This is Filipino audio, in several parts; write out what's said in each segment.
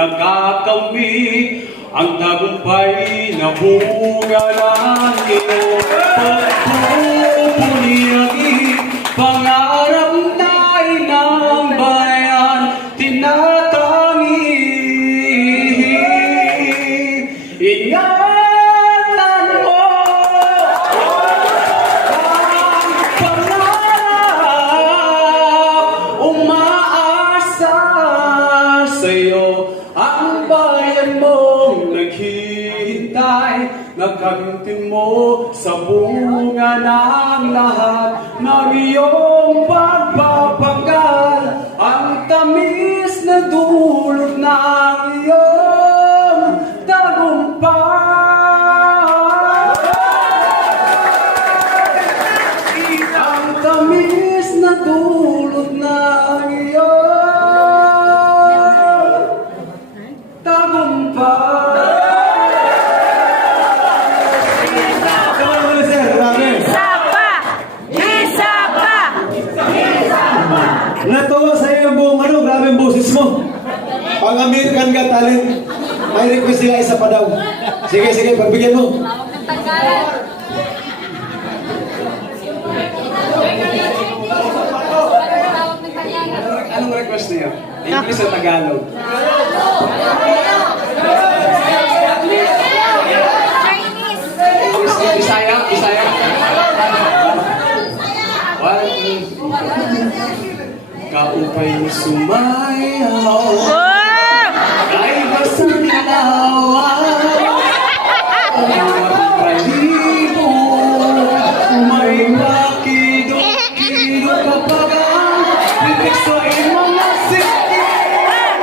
nakakamit ang tagumpay na bunga ng iyong pagpupuniagi. Pangarap na ng bayan tinatangi. Ingatan mo ang pangarap, umaasa sa'yo ang bayan mong naghihintay. Nagkagintin mo sa bunga ng lahat ng iyong pagpapagal, ang tamis na dulot ng iyong tagumpay. Ang tamis na dulot ng iyong tagumpay. Natawa sa iyo ang buong grabe ang boses mo. Pang American Got Talent. May request sila isa pa daw. Sige, sige, pagbigyan mo. Anong request niyo? English o Tagalog? Bisaya? Bisaya? Kaupay mo sumayaw, ay basang alawan, umarang kalibo, may makidok-kidok kapag ang pitik sa mga sikit,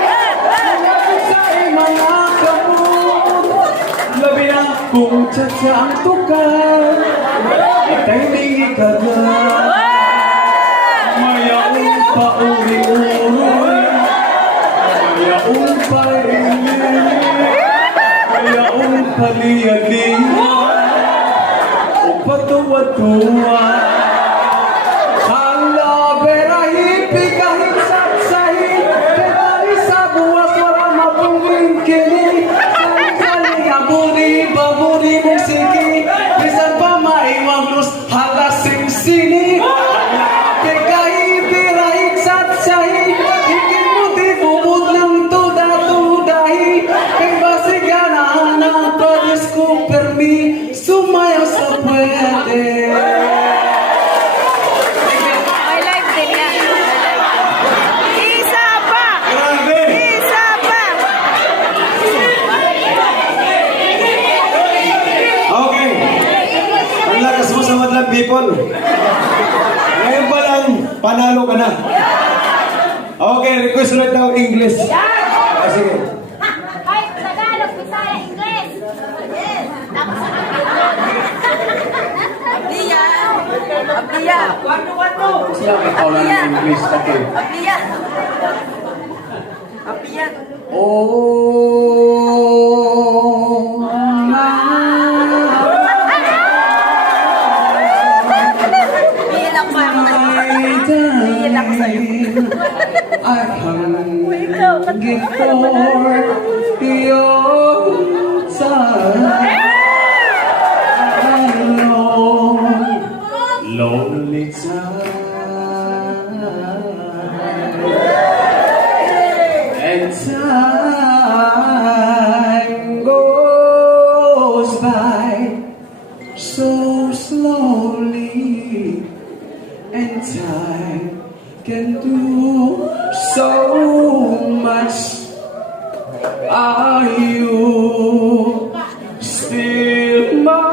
sa mga kamot, labi na kung tsatsa ang tukal, itay di ikagal. Mayaong pauri-uri, mayaong paili, mayaong paliyalihan, o patuwa-tuwa. Hala, berahipi kahit saksahin, pero sa buwas wala mapungring kini. Sali-sali aburi, baburi musiki, bisan pa maiwagnos, hala sing-sini. Sumayaw sa pwede. May live din yan. Isa pa! Grabe! Isa pa! Okay. Ang lakas mo sa Madlang People. Ngayon pa lang, panalo ka na. Okay, request ulit daw English. Ah, sige. Ay, Tagalog, Bisaya, Ingles. Yes. Abiya. Abiya. Sila may kawalan ng English. Okay. Abiya. Abiya. Oh, Bilang ko yung bilang ko sa'yo. I hungry for your side. Lonely time, and time goes by so slowly, and time can do so much. Are you still mine?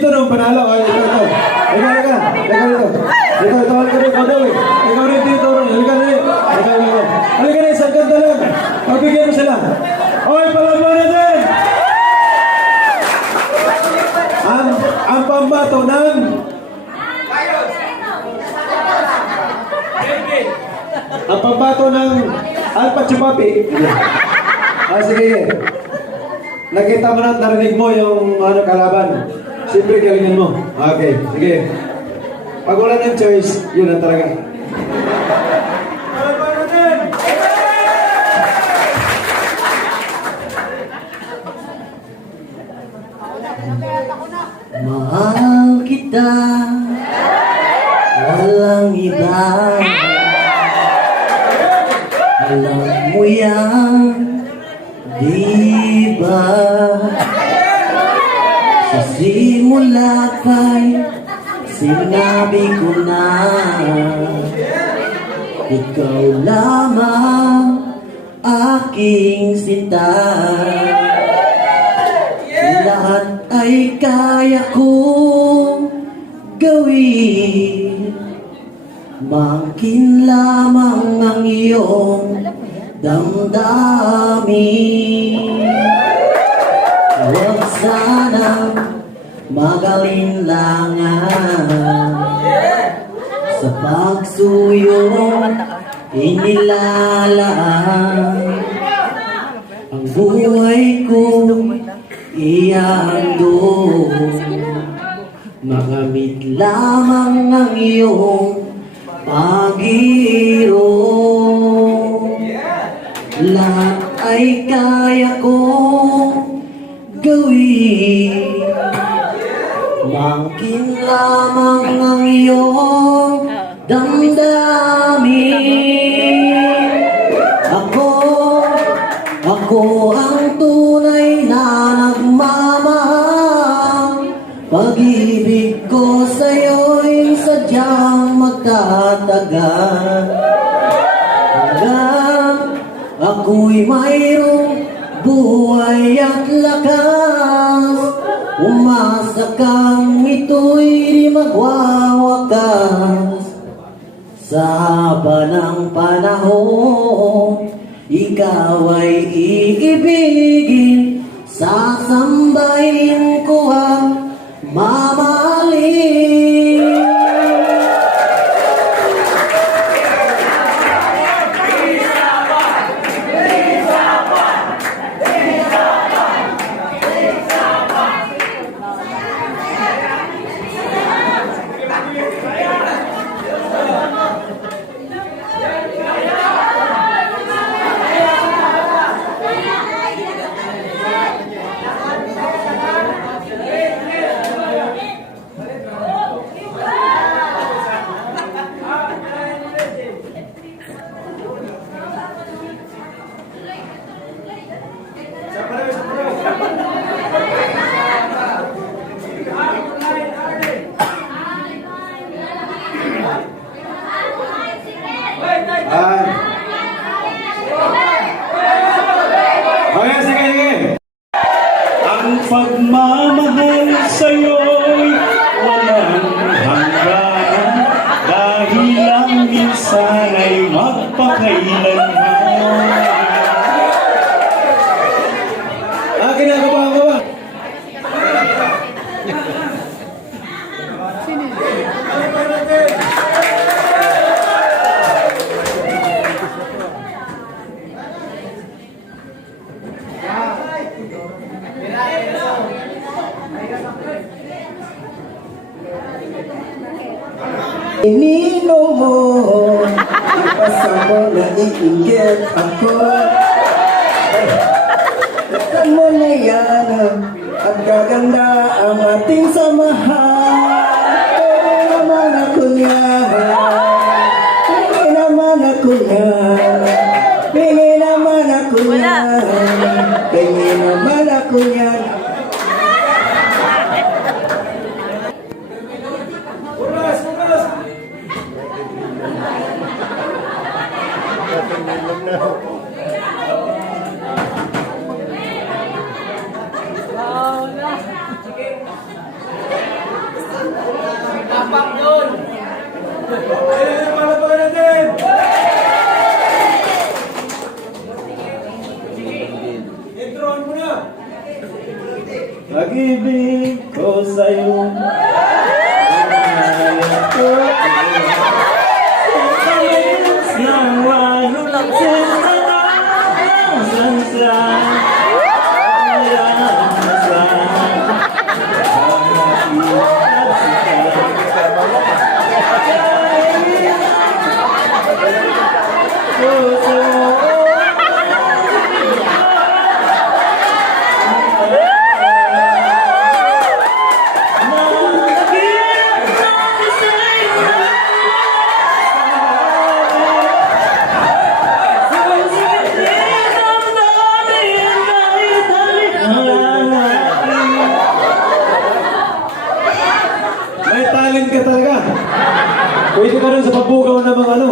dito nung panalo. Ay, ikaw. Ikaw dito. Halika dito. Ikaw rin dito. Halika rin. Halika rin, isang ganda lang. Pagbigyan mo sila. Okay, palaban natin. Ang pambato ng Alpha Chupapi. Sige. Nakita mo na at narinig mo yung kalaban. Siyempre galingan mo. Okay, sige. Pag wala ng choice, yun na talaga. Mahal kita, walang iba. Alam mo yan, di ba? Sa simula kay sinabi ko na ikaw lamang aking sinta. Lahat ay kaya kong gawin. Mangkin lamang ang iyong damdamin. Huwag sanang magalinlangan sa pagsuyong inilalaan. Ang buhay ko iandong, makamit lamang ang iyong pag-irong. Lahat ay kaya kong gawin. Mangkin lamang ang iyong damdamin. Ako ang tunay na nagmamahal. Pag-ibig ko sa'yo'y sadyang magtatagal. Hanggang ako'y mayroong buhay at lakas, umasa kang ito'y di magwawakas. Sa haba ng panahon, ikaw ay iibigin, sasambahin ko ang mamahalin. Okay, sige. Ang pagmamahal sa'yo'y walang hanggan, dahil lang minsan ay magpakailanman. Kinakabahan ka ba? Inino mo, ipasa mo na iinggit ako. Lakan mo na yan, at gaganda ang ating samahan. Pero naman ako niya, hindi naman ako niya, hindi naman ako niya, hindi naman ako niya. Ayun, palapakan natin! Introhan mo na! Pag-ibig ko sa'yo May talent ka talaga. Pwede ka rin sa pabugaw ng mga ano.